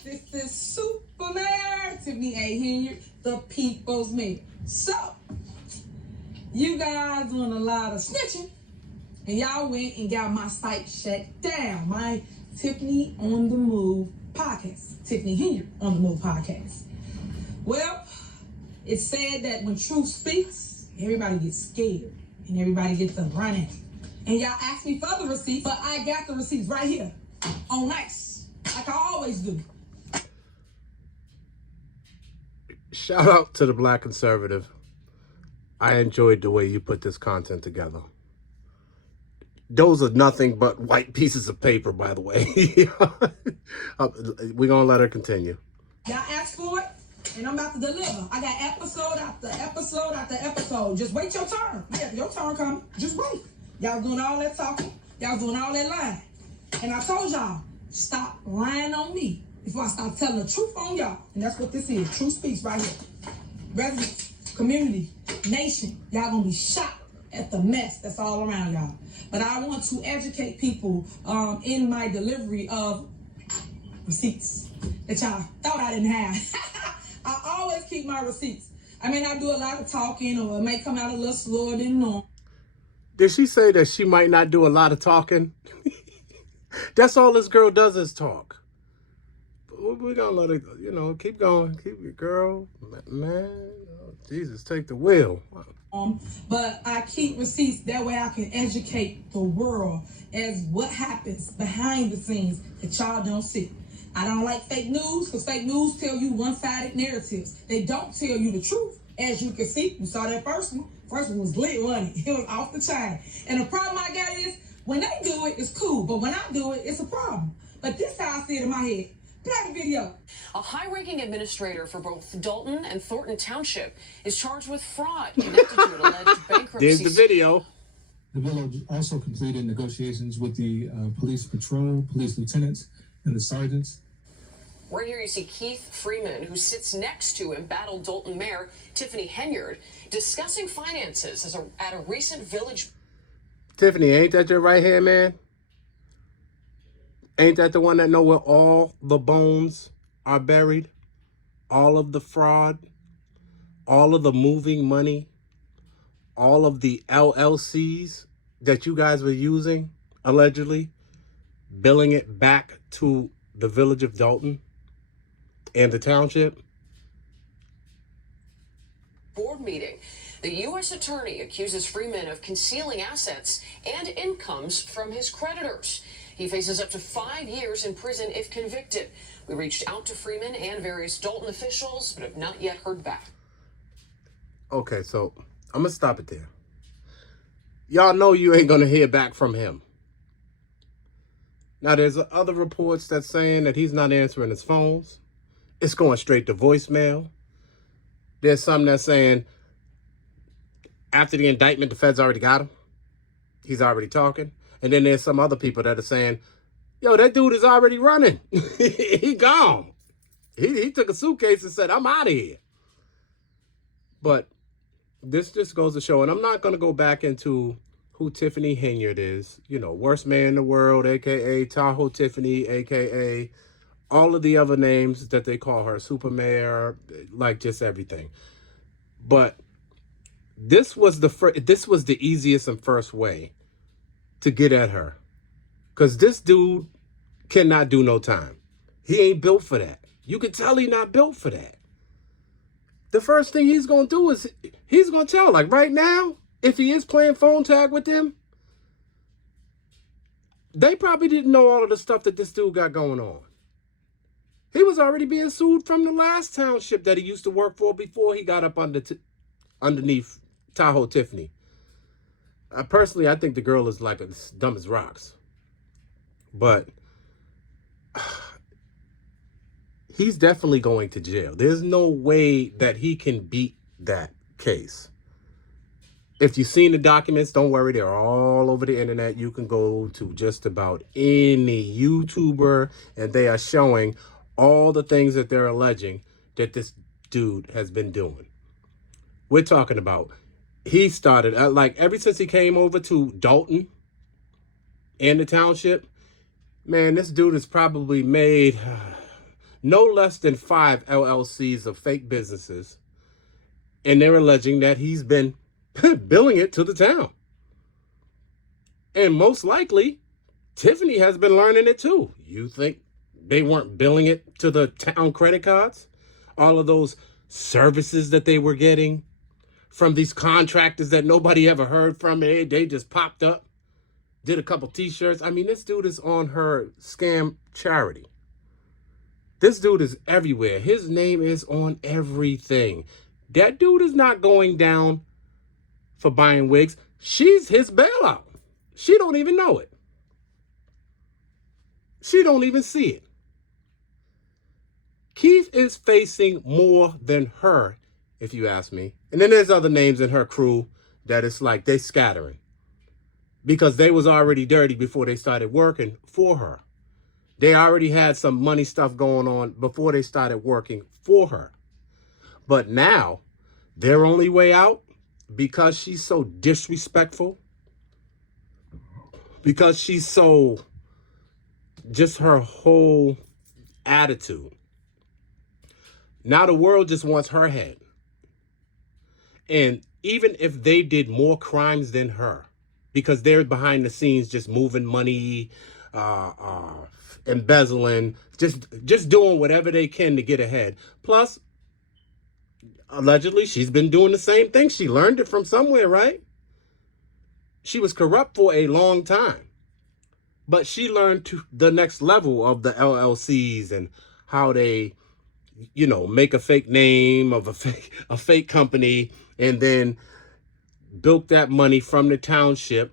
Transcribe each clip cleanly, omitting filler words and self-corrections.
This is Superman Tiffany A. Henyard, the People's Mayor. So, you guys doing a lot of snitching, and y'all went and got my site shut down. My Tiffany on the Move podcast. Tiffany Henyard on the Move podcast. Well, it's said that when truth speaks, everybody gets scared and everybody gets to running. And y'all asked me for the receipts, but I got the receipts right here on ice, like I always do. Shout out to the Black Conservative. I enjoyed the way you put this content together. Those are nothing but white pieces of paper, by the way. We're going to let her continue. Y'all asked for it, and I'm about to deliver. I got episode after episode after episode. Just wait your turn. Yeah, your turn coming. Just wait. Y'all doing all that talking. Y'all doing all that lying. And I told y'all, stop lying on me before I start telling the truth on y'all. And that's what this is. Truth speaks right here. Residents, community, nation, y'all gonna be shocked at the mess that's all around y'all. But I want to educate people in my delivery of receipts that y'all thought I didn't have. I always keep my receipts. I may not do a lot of talking, or it may come out a little slower than normal. Did she say that she might not do a lot of talking? That's all this girl does is talk. We're going to let her, keep going. Keep your girl. Man, oh, Jesus, take the wheel. But I keep receipts. That way I can educate the world as what happens behind the scenes that y'all don't see. I don't like fake news, because fake news tell you one-sided narratives. They don't tell you the truth. As you can see, you saw that first one. First one was lit, wasn't it? It was off the chain. And the problem I got is, when they do it, it's cool. But when I do it, it's a problem. But this how I see it in my head. Play the video. A high-ranking administrator for both Dalton and Thornton Township is charged with fraud connected to an alleged bankruptcy. There's the video. The village also completed negotiations with the police patrol, police lieutenants, and the sergeants. Right here you see Keith Freeman, who sits next to embattled Dalton Mayor Tiffany Henyard, discussing finances at a recent village. Tiffany, ain't that your right hand man? Ain't that the one that know where all the bones are buried? All of the fraud, all of the moving money, all of the LLCs that you guys were using, allegedly, billing it back to the village of Dalton and the township? Board meeting. The U.S. attorney accuses Freeman of concealing assets and incomes from his creditors. He faces up to 5 years in prison if convicted. We reached out to Freeman and various Dalton officials, but have not yet heard back. Okay, so I'm going to stop it there. Y'all know you ain't going to hear back from him. Now, there's other reports that's saying that he's not answering his phones. It's going straight to voicemail. There's some that's saying after the indictment, the feds already got him. He's already talking. And then there's some other people that are saying, yo, that dude is already running. He gone. He took a suitcase and said, I'm out of here. But this just goes to show, and I'm not going to go back into who Tiffany Henyard is. Worst man in the world, a.k.a. Tahoe Tiffany, a.k.a. all of the other names that they call her, super mayor, like just everything. But this was the easiest and first way to get at her, because this dude cannot do no time. He ain't built for that. You can tell he not built for that. The first thing he's gonna do is he's gonna tell, like right now, if he is playing phone tag with them, they probably didn't know all of the stuff that this dude got going on. He was already being sued from the last township that he used to work for before he got up underneath Tahoe Tiffany. Personally, I think the girl is like as dumb as rocks. But he's definitely going to jail. There's no way that he can beat that case. If you've seen the documents, don't worry. They're all over the internet. You can go to just about any YouTuber, and they are showing all the things that they're alleging that this dude has been doing. We're talking about, he started, like ever since he came over to Dalton and the township, man, this dude has probably made no less than 5 LLCs of fake businesses, and they're alleging that he's been billing it to the town. And most likely, Tiffany has been learning it too. You think they weren't billing it to the town credit cards? All of those services that they were getting from these contractors that nobody ever heard from. They just popped up, did a couple t-shirts. I mean, this dude is on her scam charity. This dude is everywhere. His name is on everything. That dude is not going down for buying wigs. She's his bailout. She don't even know it. She don't even see it. Keith is facing more than her, if you ask me. And then there's other names in her crew that it's like they scattering, because they was already dirty before they started working for her. They already had some money stuff going on before they started working for her. But now, their only way out, because she's so disrespectful, because she's so, just her whole attitude. Now the world just wants her head. And even if they did more crimes than her, because they're behind the scenes just moving money, embezzling, just doing whatever they can to get ahead. Plus, allegedly, she's been doing the same thing. She learned it from somewhere, right? She was corrupt for a long time. But she learned to the next level of the LLCs and how they, you know, make a fake name of a fake company, and then built that money from the township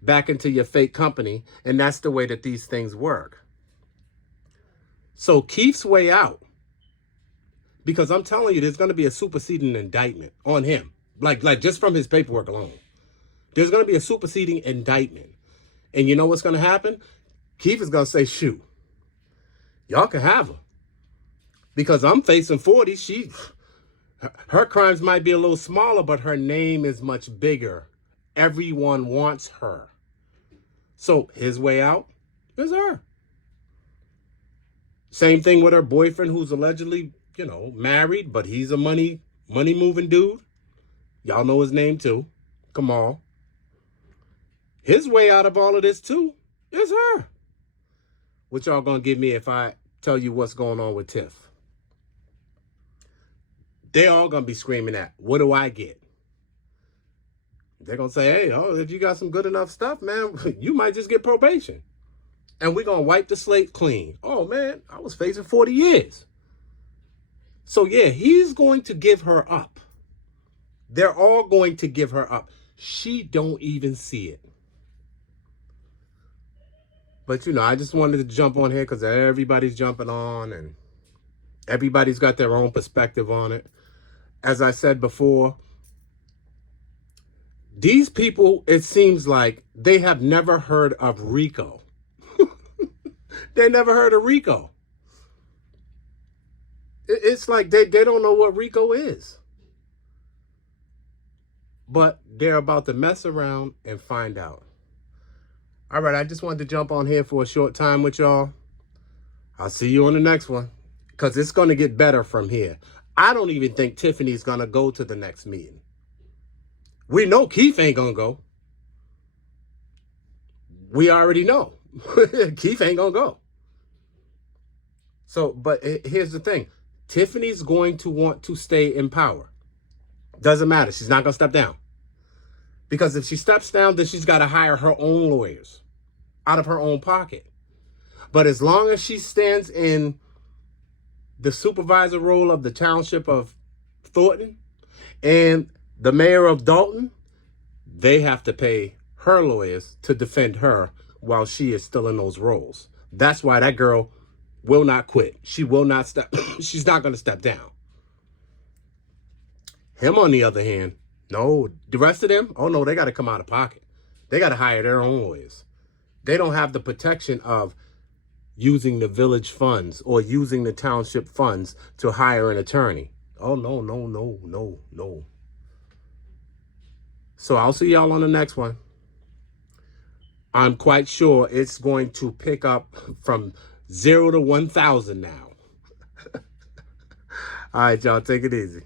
back into your fake company. And that's the way that these things work. So Keith's way out, because I'm telling you, there's going to be a superseding indictment on him. Like just from his paperwork alone. There's going to be a superseding indictment. And you know what's going to happen? Keith is going to say, shoot, y'all can have her. Because I'm facing 40. Her crimes might be a little smaller, but her name is much bigger. Everyone wants her. So his way out is her. Same thing with her boyfriend, who's allegedly, you know, married, but he's a money moving dude. Y'all know his name too. Kamal. His way out of all of this too is her. What y'all gonna give me if I tell you what's going on with Tiff? They all gonna be screaming at, what do I get? They're gonna say, hey, if you got some good enough stuff, man, you might just get probation. And we're gonna wipe the slate clean. Oh man, I was facing 40 years. So yeah, he's going to give her up. They're all going to give her up. She don't even see it. But you know, I just wanted to jump on here because everybody's jumping on and everybody's got their own perspective on it. As I said before, these people, it seems like they have never heard of RICO. They never heard of RICO. It's like they don't know what RICO is. But they're about to mess around and find out. All right, I just wanted to jump on here for a short time with y'all. I'll see you on the next one, because it's going to get better from here. I don't even think Tiffany's going to go to the next meeting. We know Keith ain't going to go. We already know. Keith ain't going to go. So, but here's the thing. Tiffany's going to want to stay in power. Doesn't matter. She's not going to step down. Because if she steps down, then she's got to hire her own lawyers out of her own pocket. But as long as she stands in the supervisor role of the township of Thornton and the mayor of Dalton, they have to pay her lawyers to defend her while she is still in those roles. That's why that girl will not quit. She will not step. She's not going to step down. Him, on the other hand, no. The rest of them, oh no, they got to come out of pocket. They got to hire their own lawyers. They don't have the protection of using the village funds or using the township funds to hire an attorney. Oh, no, no, no, no, no. So I'll see y'all on the next one. I'm quite sure it's going to pick up from 0 to 1,000 now. All right, y'all, take it easy.